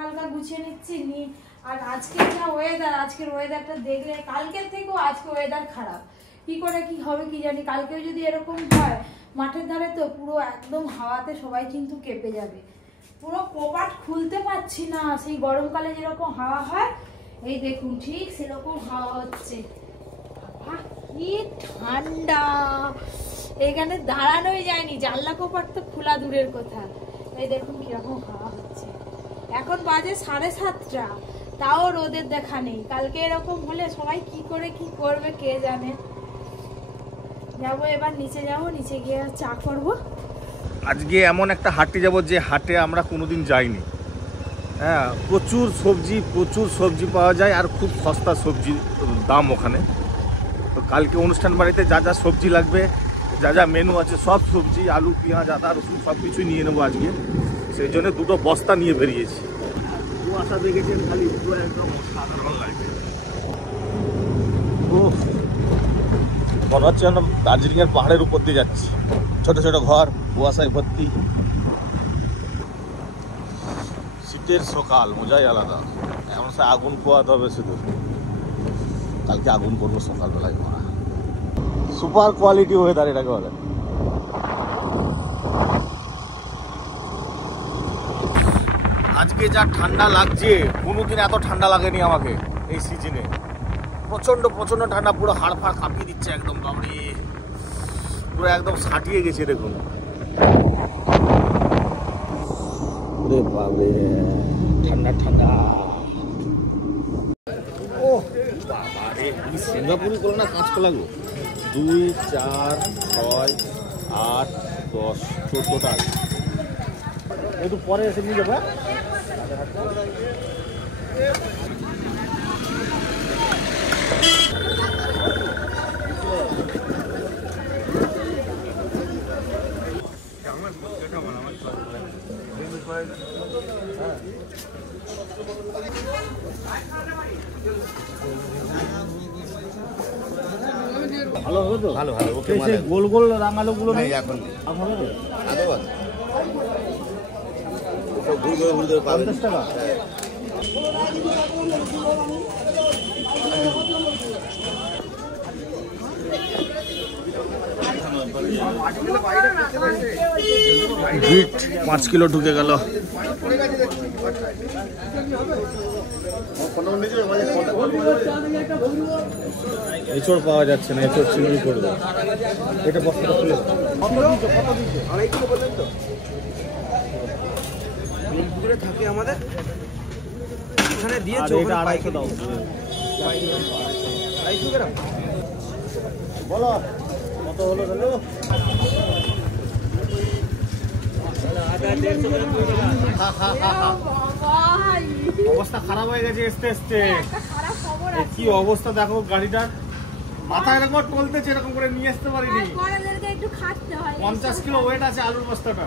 হালকা গুছিয়ে নিচ্ছি আর আজকে যা ওয়েদার, আজকের ওয়েদারটা দেখলে কালকের থেকেও আজকে ওয়েদার খারাপ। কি করে কি হবে কি জানি। কালকেও যদি এরকম হয়, মাঠের ধারে তো পুরো একদম হাওয়াতে সবাই কিন্তু কেঁপে যাবে। পুরো কপাট খুলতে পারছি না, সেই গরমকালে যেরকম হাওয়া হয় এই দেখুন ঠিক সেরকম হাওয়া হচ্ছে। কি ঠান্ডা, এখানে দাঁড়ানোই যায়নি, জানলা কপাট তো খোলা দূরের কথা। এই দেখুন কিরকম হাওয়া হচ্ছে। এখন বাজে 7:30, তাও রোদের দেখা নেই। কালকে এরকম হলে সবাই কি করে কি করবে কে জানে। যাবো এবার নিচে, যাবো নিচে গিয়ে চা করবো। আজকে এমন একটা হাটে যাব যে হাটে আমরা কোনোদিন যাইনি। হ্যাঁ, প্রচুর সবজি পাওয়া যায় আর খুব সস্তা সবজি দাম ওখানে। তো কালকে অনুষ্ঠান বাড়িতে যা যা সবজি লাগবে, যা যা মেনু আছে সব সবজি, আলু পেঁয়াজ আদা রসুন সব কিছুই নিয়ে নেবো আজকে। সেই জন্য 2টো বস্তা নিয়ে বেরিয়েছি। কুয়াশা দেখেছেন খালি, পুরো একদম সাধারণ লাগবে। ও মনে হচ্ছে যেন দার্জিলিংয়ের পাহাড়ের উপর দিয়ে যাচ্ছি। ছোট ছোট ঘর, কুয়াশায় ভর্তি। শীতের সকাল মজাই আলাদা। এমন সে আগুন পোয়াতে হবে শুধু। কালকে আগুন করবো সকালবেলায়। সুপার কোয়ালিটি ওয়েদার এটাকে বলে। আজকে যা ঠান্ডা লাগছে, কোনোদিন এত ঠান্ডা লাগেনি আমাকে এই সিজনে। প্রচন্ড ঠান্ডা, পুরো হাড় ফাড় কাঁপিয়ে দিচ্ছে একদম। বাবরে, পুরো একদম সাটিয়ে গেছে দেখুন। বাবরে ঠান্ডা। ও বাবারে, সিঙ্গাপুরি করো না কাঁচকলা গো। 2, 4, 6, 8, 10, 14টা একটু পরে এসে নিয়ে যাবো। ভালো হবে তো? ভালো ওকে। গোল গোল রাঙালো গুলো নেই এখন। হবে তো? আদৌ আছে। ঘুরে 50 টাকা। বিট 5 কিলো ঢুকে গেল। এঁচড় পাওয়া যাচ্ছে না, এঁচড় চিংড়ি করবে। এটা বস্তাটা খুলে থাকে আমাদের এখানে দিয়েছে। এটা 250 দাও। 250 গ্রাম বলো কত হলো? হলো অবস্থা খারাপ হয়ে গেছে আস্তে আস্তে। কি অবস্থা দেখো গাড়িটার, মাথায় এরকম টলতেছে, এরকম করে নিয়ে আসতে পারিনি। 50 কিলো ওয়েট আছে আলুর বস্তাটা।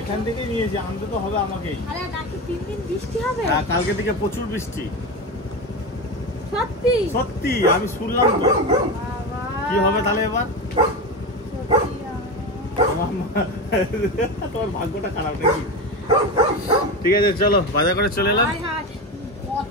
এখান থেকে নিয়েছি, আনতে তো হবে আমাকেই। হ্যাঁ, কালকে থেকে প্রচুর বৃষ্টি। সত্যি আমি শুনলাম তো। কি হবে তাহলে এবার? তোমার ভাগ্যটা খারাপ নাকি? ঠিক আছে চলো, বাজার করে চলে এলাম।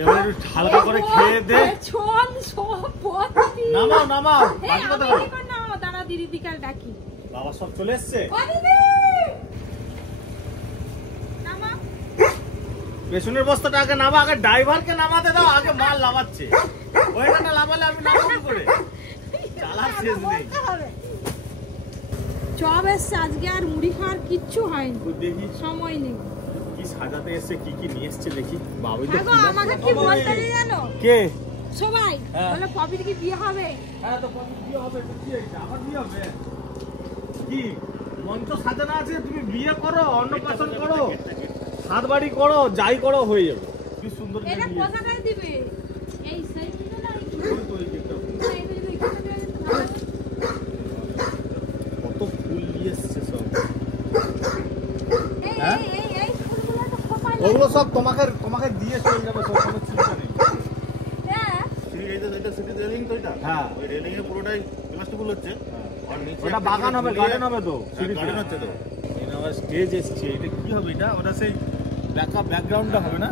এবার একটু হালকা করে খেয়ে দে। নামাও। বাবা সব চলে এসছে। পেছনের বস্তাটা আগে নামা, আগে ড্রাইভারকে নামাতে দাও। আগে মাল নামাচ্ছে, ওইটা না নামালে আমি নামাবো কি করে? চালার শেষ নেই। চপ এসছে আজকে, আর মুড়ি খাওয়ার কিচ্ছু হয়নি। দেখি সময় নেই। কি সাজাতে এসছে, কি কি নিয়ে এসছে দেখি। বাবু তো আমাকে কি বলতে জানো? কে? সবাই বলে পপির কি বিয়ে হবে? হ্যাঁ তো পপির বিয়ে হবে। কি হয়েছে? আমার বিয়ে হবে? কি মঞ্চ সাজানো আছে, তুমি বিয়ে করো, অন্নপ্রাশন করো, সাত বাড়ি করো, যাই করো হয়ে যাবে। কি সুন্দর এটা কোথায় দিবে? এই সেই না কত ফুল নিয়ে এসছে সব। এই ফুলগুলো তো খোপা। ওগুলো সব তোমাকে দিয়ে চলে যাবে, সব কোনো চিন্তা নেই। হ্যাঁ এটা সিটি রেলিং তো এটা। হ্যাঁ, ওই রেলিং এ পুরোটাই প্লাস্টিক ফুল হচ্ছে। আর নিচে ওটা বাগান হবে, গার্ডেন হবে তো। গার্ডেন হচ্ছে তো। আমার স্টেজ এসছে, এটা কি হবে? এটা ওটা সেই ব্যাকগ্রাউন্ডটা হবে না?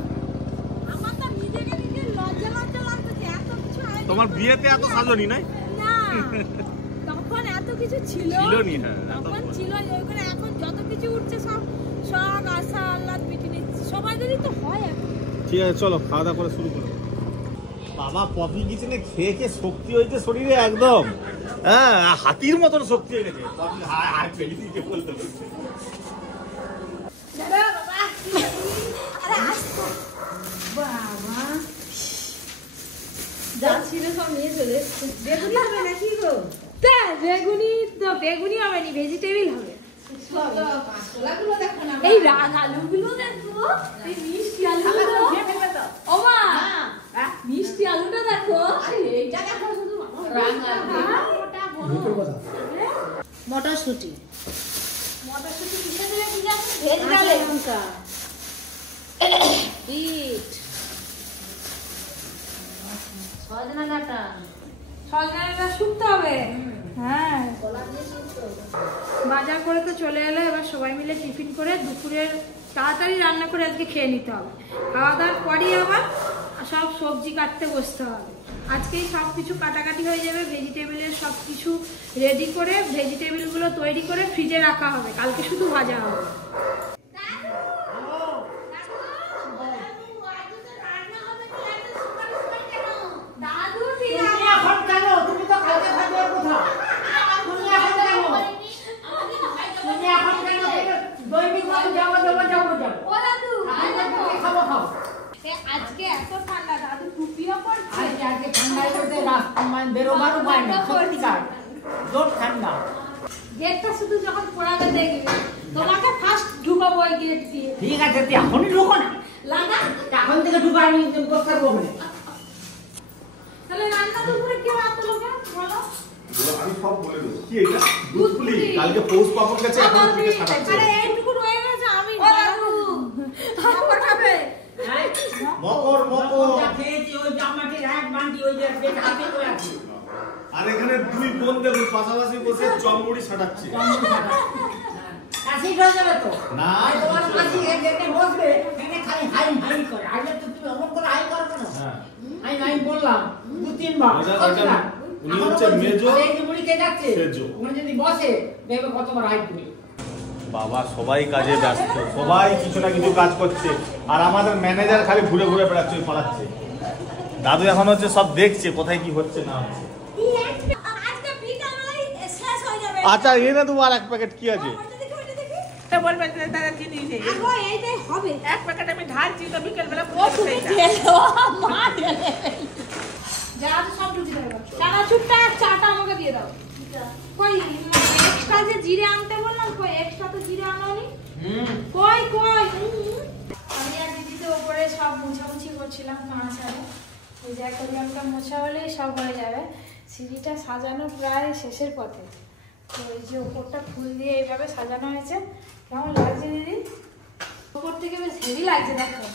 আমার তো নিজেকে নিজে লজ্জা লজ্জা লাগছে, এত কিছু আয়োজন তোমার বিয়েতে এত সাজনি নাই? না, তখন এত কিছু ছিল নি। হ্যাঁ তখন ছিল ওইখানে, এখন যত কিছু উঠছে সব শখ আশা আল্লাহ মিটিয়ে সবাই যদি তো হয় এখন। ঠিক আছে চলো খাওয়া দাওয়া করে শুরু করো। বাবা পপি কিচেনে খেয়ে খেয়ে শক্তি হয়েছে শরীরে একদম, হ্যাঁ হাতির মতন শক্তি হয়ে গেছে। যা ছিল সব নিয়ে চলে এসছে। বেগুনি হবে নাকি গো? বেগুনি তো বেগুনি হবে নি, ভেজিটেবল হবে। এই রাগ আলুগুলো দেখো, এই মিষ্টি আলুগুলো ও মা, মিষ্টি আলুটা দেখো, এইটা দেখো শুধু মটরশুঁটি মটরশুঁটি কিসে দেবে কি জানো? ভেজ ডালে লঙ্কা, বিট, সজনা ডাঁটা, সজনা ডাঁটা শুকতে হবে। হ্যাঁ বাজার করে তো চলে এলো, এবার সবাই মিলে টিফিন করে দুপুরের তাড়াতাড়ি রান্না করে আজকে খেয়ে নিতে হবে। খাওয়া দাওয়ার পরই আবার সব সবজি কাটতে বসতে হবে। আজকেই সব কিছু কাটাকাটি হয়ে যাবে, ভেজিটেবলের সব কিছু রেডি করে ভেজিটেবলগুলো তৈরি করে ফ্রিজে রাখা হবে, কালকে শুধু ভাজা হবে। আজকে এত ঠান্ডা, দাদু টুপিও পরছে। আজকে ঠান্ডায় করতে মানে বেরোবার উপায় নেই, সত্যিকার জোর ঠান্ডা। গেটটা শুধু যখন পড়াবে দেখবে, তোমাকে ফার্স্ট ঢুকাবো ওই গেট দিয়ে। ঠিক আছে তুই এখনই ঢুকো না, লাগা এখন থেকে ঢুকা আমি করতে পারবো না। তাহলে রান্না দুপুরে কেউ এত লোকে বলো? আমি সব বলে দেবো। কি এটা? দুধ পুলি। কালকে পৌষ পাপড় গেছে, এখন থেকে সাজাচ্ছে। আরে এইটুকু রয়ে গেছে, আমি দাদু আমার খাবে। মকর মকর। যা খেয়েছি ওই জামাটির এক বান্টি ওই যে বেটা হাতে করে আছে। আর এখানে দুই বোন দেখুন পাশাপাশি বসে চমড়ি ছাটাচ্ছে। কাশি হয়ে যাবে তো না তোমার কাশি এখানে বসবে, এখানে খালি হাই হাই করে। আগে তো তুমি অমন করে হাই করবে না। হ্যাঁ আমি বললাম দু তিনবার উনি হচ্ছে মেজো, এই যে মুড়ি কে যাচ্ছে সেজো। উনি যদি বসে দেখবে কতবার হাই করি। বাবা সবাই কাজে ব্যস্ত, সবাই কিছু না কিছু কাজ করছে, আর আমাদের ম্যানেজার খালি ঘুরে ঘুরে বেড়াচ্ছে, পালাচ্ছে। দাদু এখন হচ্ছে সব দেখছে কোথায় কি হচ্ছে না হচ্ছে। আজকে বিকালবেলায় শেষ হয়ে যাবে। আচ্ছা এনে দেবো আর এক প্যাকেট কি আছে? বলবে দাদা চিনি নেই, আগো এইটাই হবে। এক প্যাকেট আমি ঢালছি তো বিকেল বেলা ও তুমি ঢেলো, মা ঢেলে। যা তো সব ঢুকে দেবে। চানাচুরটা আর চাটা আমাকে দিয়ে দাও। কই এক্সট্রা যে জিরে আনতে বললাম, কই এক্সট্রা তো জিরে আনোনি? কই কই আমি আর দিদি তো উপরে সব মুছামুছি করছিলাম কাঁচারে। এই যে অ্যাকোয়ারিয়ামটা মোছা হলেই সব হয়ে যাবে। সিঁড়িটা সাজানো প্রায় শেষের পথে। তো এই যে উপরটা ফুল দিয়ে এইভাবে সাজানো হয়েছে, কেমন লাগছে দিদি? উপর থেকে বেশ হেভি লাগছে দেখো।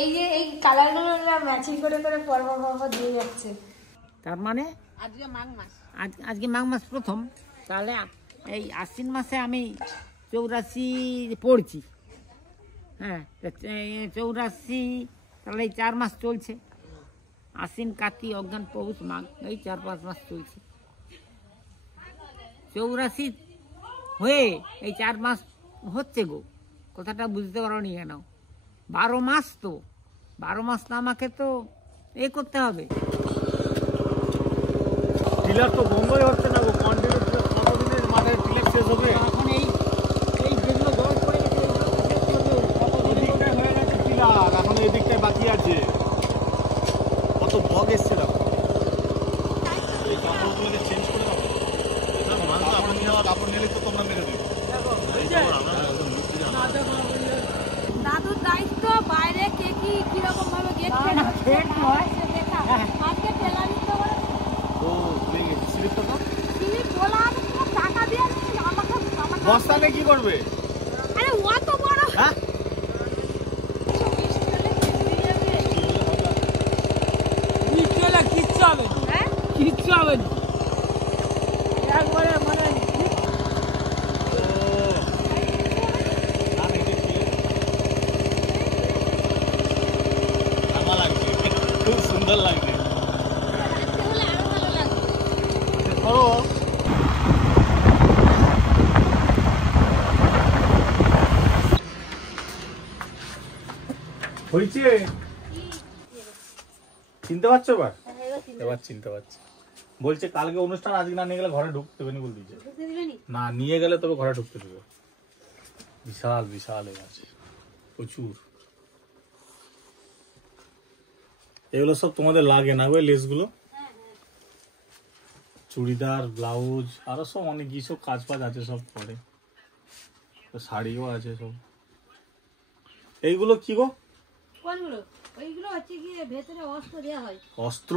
এই যে এই কালারগুলো ম্যাচিং করে করে পরপর পরপর দিয়ে যাচ্ছে। তার মানে আজকে মাঘ মাস, আজকে মাঘ মাস প্রথম, তাহলে এই আশ্বিন মাসে আমি 84 পড়ছি। হ্যাঁ 84, তাহলে এই 4 মাস চলছে। আশ্বিন কার্তিক অজ্ঞান পৌষ মাঘ, এই 4-5 মাস চলছে। 84 হয়ে এই 4 মাস হচ্ছে গো, কথাটা বুঝতে পারো নি কেন? 12 মাস তো, 12 মাস তো আমাকে তো করতে হবে। টিলার তো বন্ধই হচ্ছে না গো, কন্টিনিউ কতদিনের মাথায় টিলার শেষ হবে? এখন এই যেগুলো জল পড়ে গেছে ওদিকটায় হয়ে গেছে টিলার, এখন এই দিকটায় বাকি আছে। কত বগ এসছে দেখো। এই কাপড়গুলোকে চেঞ্জ করে দাও। না মাল তো আপনার নিয়ে কাপড় নিলে তো তোমরা মেরে দেবে। দাদুর দায়িত্ব বাইরে কে কি কিরকম ভাবে গেট দেখা। আজকে টেলার দিতে বলে ও ভুলে গেছি, স্লিপটা তো স্লিপ বলা আমি তোমার টাকা দিয়ে আমাকে বস্তানে কি করবে? আরে অত বড় হ্যাঁ কিচ্ছু হবে না, হ্যাঁ কিচ্ছু হবে না। একবারে মানে সুন্দর লাগছে। আজকে হলে আরো ভালো লাগবে। করো। হয়েছে? চিনতে পারছো এবার? এবার চিনতে পারছি। বলছে কালকে অনুষ্ঠান, আজকে না নিয়ে গেলে ঘরে ঢুকতে দেবে না বলে দিয়েছে। না নিয়ে গেলে তবে ঘরে ঢুকতে দেবে। বিশাল বিশাল এই মাছ, প্রচুর। এগুলো সব তোমাদের লাগে না গো, লেসগুলো? চুড়িদার, ব্লাউজ, আরো সব অনেক কি সব কাজ ফাজ আছে, সব করে। শাড়িও আছে সব। এইগুলো কি গো? কোনগুলো? ওইগুলো হচ্ছে কি ভেতরে অস্ত্র দেওয়া হয়। অস্ত্র?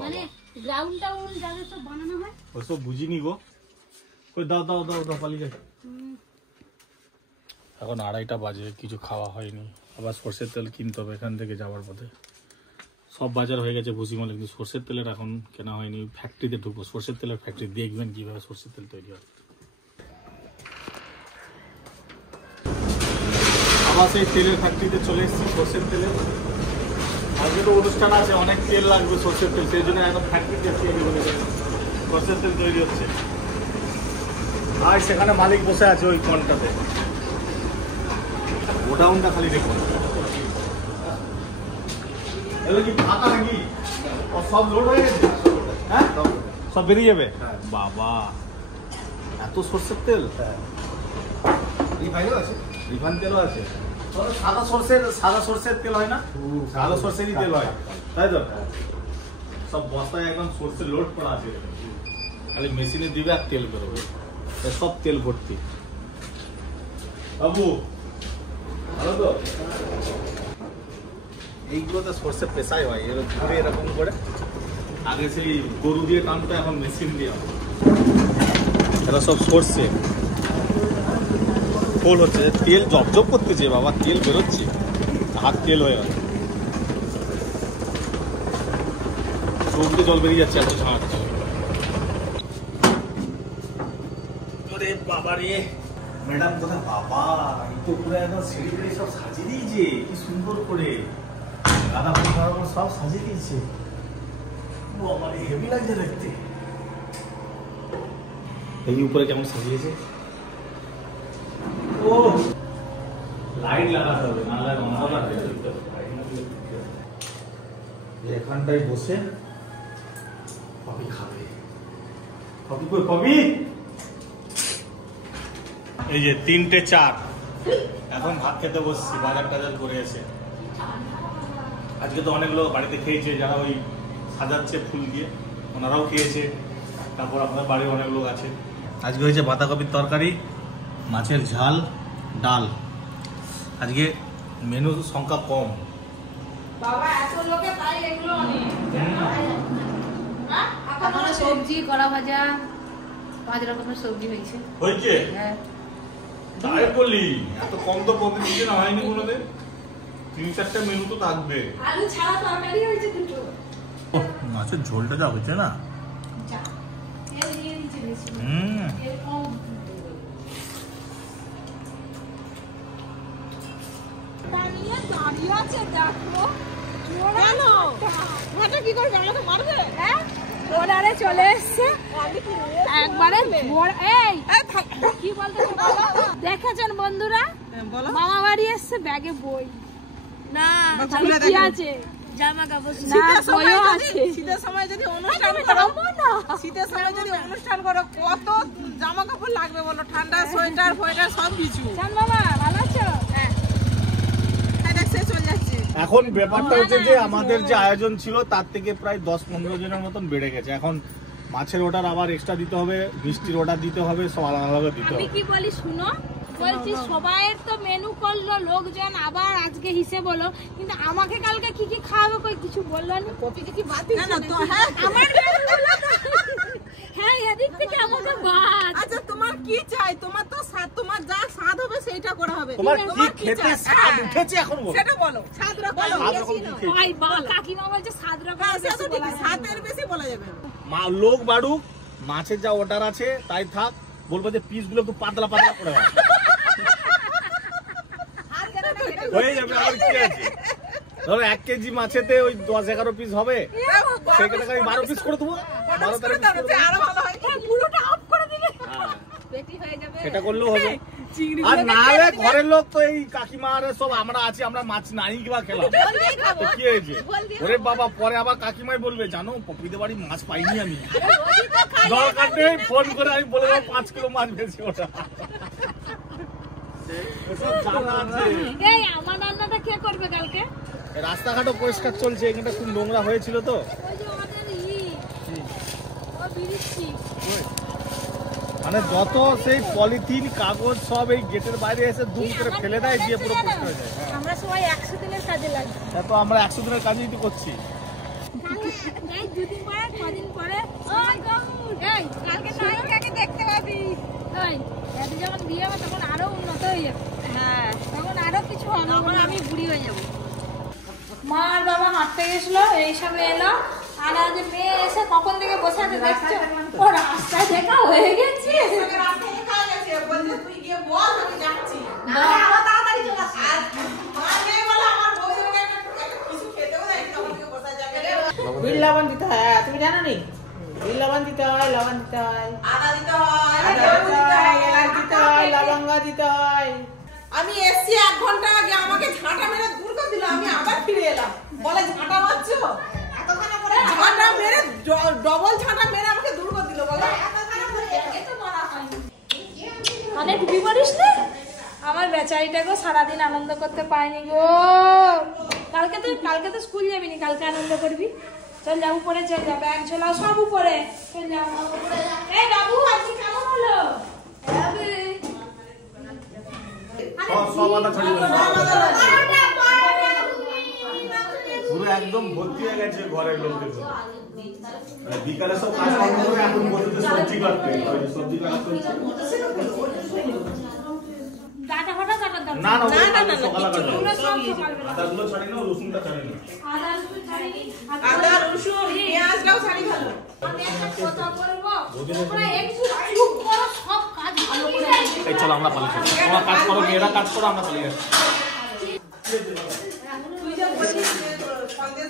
মানে গ্রাউন্ড টাউন যাদের সব বানানো হয়। ওসব বুঝিনি গো। কই দাও দাও দাও দাও, পালিয়ে যাই। এখন 2:30 বাজে, কিছু খাওয়া হয়নি। আবার সর্ষের তেল কিনতে হবে এখান থেকে যাওয়ার পথে। সব বাজার হয়ে গেছে ভুসিমালে, কিন্তু সর্ষের তেলের এখন কেনা হয়নি। ফ্যাক্টরিতে ঢুকবো, সর্ষের তেলের ফ্যাক্টরি, দেখবেন কিভাবে সর্ষের তেল তৈরি হয়। আবার সেই তেলের ফ্যাক্টরিতে চলে এসেছি, সর্ষের তেলের। আজকে তো অনুষ্ঠান আছে, অনেক তেল লাগবে, সর্ষের তেল। সেই জন্য একদম ফ্যাক্টরিতে সর্ষের তেল তৈরি হচ্ছে। আর সেখানে মালিক বসে আছে ওই কনটাতে। গোডাউনটা খালি দেখুন। এগুলো কি ফাঁকা নাকি? সব লোড হয়ে গেছে? হ্যাঁ, সব বেরিয়ে যাবে। বাবা, এত সর্ষের তেল! রিফাইন তেলও আছে। সাদা সর্ষের তেল হয় না, কালো সর্ষেরই তেল হয়, তাই তো? সব বস্তায় একদম সর্ষে লোড করা আছে, খালি মেশিনে দিবে আর তেল বেরোবে। সব তেল ভর্তি। বাবু ভালো তো? এইগুলোতে সর্ষে পেশাই হয়, ঘুরে এরকম করে। আগে সেই গরু দিয়ে টানতো, এখন মেশিন দিয়ে। এটা সব সর্ষে ফুল হচ্ছে, তেল জবজব করতেছে বাবা, তেল বেরোচ্ছে, হাত তেল হয়ে গেল। চোখে জল বেরিয়ে যাচ্ছে, এত ঝাঁট। বাবা রে, ম্যাডাম কোথায়? বাবা, এই তো পুরো একদম সিঁড়ি ফিড়ি সব সাজিয়ে দিয়েছে, কি সুন্দর করে গাঁদা ফুল সব সাজিয়ে দিয়েছে। বাবা রে, হেভি লাগছে দেখতে। এই উপরে কেমন সাজিয়েছে। ও লাইট লাগাতে হবে, না হলে অন্ধকার হয়ে যাবে। এখানটায় বসে কফি খাবে। কফি কই? কফি এই যে 3:04, এখন ভাত খেতে বসছি, বাজার টাজার করে এসে। আজকে তো অনেক লোক বাড়িতে খেয়েছে, যারা ওই সাজাচ্ছে ফুল দিয়ে, ওনারাও খেয়েছে। তারপর আপনার বাড়ির অনেক লোক আছে। আজকে হয়েছে বাঁধাকপির তরকারি, মাছের ঝাল, ডাল। আজকে মেনু সংখ্যা কম। বাবা এত লোকে তাই এগুলো অনেক। এখনো সবজি, কলা ভাজা, 5 রকমের সবজি হয়েছে। হয়েছে? হ্যাঁ। তাই বলি, এত কম তো প্রতিদিন হয়নি কোনোদিন। 3-4টা মেনু তো থাকবে। আলু ছাড়া তরকারি হয়েছে দুটো। মাছের ঝোলটা যা হয়েছে না, তেল দিয়ে দিয়েছে বেশি। এরকম দাঁড়িয়ে আছে, দেখো কেন? মাঠে কি করবে? আমাকে মারবে? হ্যাঁ, ওনারে চলে এসছে একবারে। এই কি বলতে দেখেছেন বন্ধুরা? মামা বাড়ি এসছে, ব্যাগে বই না, কি আছে? জামা কাপড় শীতের সময় যদি অনুষ্ঠান করো, শীতের সময় যদি অনুষ্ঠান করো, কত জামা কাপড় লাগবে বলো? ঠান্ডা সোয়েটার ফোয়েটার সব কিছু। মামা ভালো আছো? হ্যাঁ, চলে যাচ্ছে। এখন ব্যাপারটা হচ্ছে যে আমাদের যে আয়োজন ছিল তার থেকে প্রায় 10-15 জনের মতন বেড়ে গেছে। এখন মাছের অর্ডার আবার এক্সট্রা দিতে হবে, মিষ্টির অর্ডার দিতে হবে, সব আলাদা আলাদা দিতে আমি হবে। কি বলি শুনো, বলছি সবাইয়ের তো মেনু করলো লোকজন, আবার আজকে হিসেব হলো, কিন্তু আমাকে কালকে কি কি খাওয়াবে কই কিছু বললো না। কপি কি বাতিল? না না, তো হ্যাঁ, আমার মেনু হলো তো। হ্যাঁ, এদিক থেকে আমাকে বাদ। আচ্ছা তোমার কি চাই? তোমার তো তোমার যা স্বাদ হবে সেইটা করা হবে। তোমার কি খেতে স্বাদ উঠেছে এখন বলো? সেটা বলো। স্বাদ রকম ভাই কাকিমা বলছে 7 রকম। স্বাদের বেশি বলা যাবে না। লোক বাড়ুক, মাছের যা অর্ডার আছে তাই থাক, বলবো যে পিস গুলো একটু পাতলা পাতলা করে হয়ে যাবে। আর কি আছে? ধরো 1 কেজি মাছেতে ওই 10-11 পিস হবে, সেখানে আমি 12 পিস করে দেবো, 12-13 পিস করে দেবো। আরো ভালো হয়, পুরোটা অফ করে দিলে পেটি হয়ে যাবে। সেটা করলেও হবে। আর না হলে ঘরের লোক তো এই কাকিমা আর সব আমরা আছি, আমরা মাছ নাই কিবা খেলাম, তো কি হয়েছে? ওরে বাবা, পরে আবার কাকিমাই বলবে জানো পপিদের বাড়ি মাছ পাইনি আমি, দরকার নেই ফোন করে আমি বলে দেবো 5 কিলো মাছ বেশি ওটা। ওসব জানা আছে। এই আমার রান্নাটা কে করবে কালকে? রাস্তাঘাটও পরিষ্কার চলছে, এখানটা খুব নোংরা হয়েছিল তো। ওই যে আমাদের ও বিরিচ্ছি মানে যত সেই পলিথিন কাগজ সব এই গেটের বাইরে এসে দুম করে ফেলে দেয়, দিয়ে পুরো পরিষ্কার হয়ে যায়। আমরা সবাই 100 দিনের কাজে লাগি। তো আমরা 100 দিনের কাজই তো করছি। এই দুদিন পরে কদিন পরে ওই গৌর এই কালকে নায়িকাকে দেখতে পাবি। ওই এত যখন বিয়ে হবে তখন আরো উন্নত হয়ে যাবে। হ্যাঁ তখন আরো কিছু হবে, তখন আমি বুড়ি হয়ে যাব। মা আর বাবা হাঁটতে গেছিলো, এইসব এলো। আর আজ মেয়ে এসে কখন থেকে বসে আছে দেখছো, ও রাস্তায় দেখা হয়ে গেছে। রাস্তায় খাওয়া গেছে, বলছে তুই গিয়ে বল আমি যাচ্ছি। না আবার তাড়াতাড়ি চলে আসি। আর মা নেই বলে আমার বউ ওকে একটা কিছু খেতেও দেয় না, আমাকে বসা যাবে রে। বিল লবণ দিতে হয়, তুমি জানো নি? বিল লবণ দিতে হয়, লবণ দিতে হয়, আদা দিতে হয়, আদা দিতে হয়, এলাচ দিতে হয়, লবঙ্গ দিতে হয়। আমি এসছি 1 ঘন্টা আগে, আমাকে ঝাঁটা মেরে দূর করে দিল, আমি আবার ফিরে এলাম, বলে ঝাঁটা মারছো, ঝাঁটা মেরে ডবল ঝাঁটা মেরে আমাকে দূর করে দিল, বলে মানে টুপি পরিস না? আমার বেচারিটাকেও সারাদিন আনন্দ করতে পারিনি গো। কালকে তো স্কুল যাবি নি, কালকে আনন্দ করবি। চল যাবো উপরে, চল যা, ব্যাগ ঝোলাও সব উপরে, চল যাবো উপরে। এই বাবু আজকে কেমন হলো? সব আদা ছড়িয়ে পুরো একদম ভর্তি হয়ে গেছে ঘরের লোকদের। বিকালে সব কাজ করে এখন বলতে সবজি কাটতে, সবজি কাটা চলছে। ডাটা ফাটা কাটার দরকার না না সকালে কাটা এগুলো সব সকালবেলা। আদাগুলো ছাড়ি না, রসুনটা ছাড়ি না। আদা রসুন ছাড়িনি, আদা রসুন পেঁয়াজটাও ছাড়ি ভালো। আমি একটা কথা বলবো, তোমরা একটু চুপ করো, সব কাজ ভালো করে করবে। এই চলো আমরা পালিয়ে যাই, তোমরা কাজ করো, মেয়েরা কাজ করো, আমরা পালিয়ে যাচ্ছি। তুই যা বলছিস সন্দেশ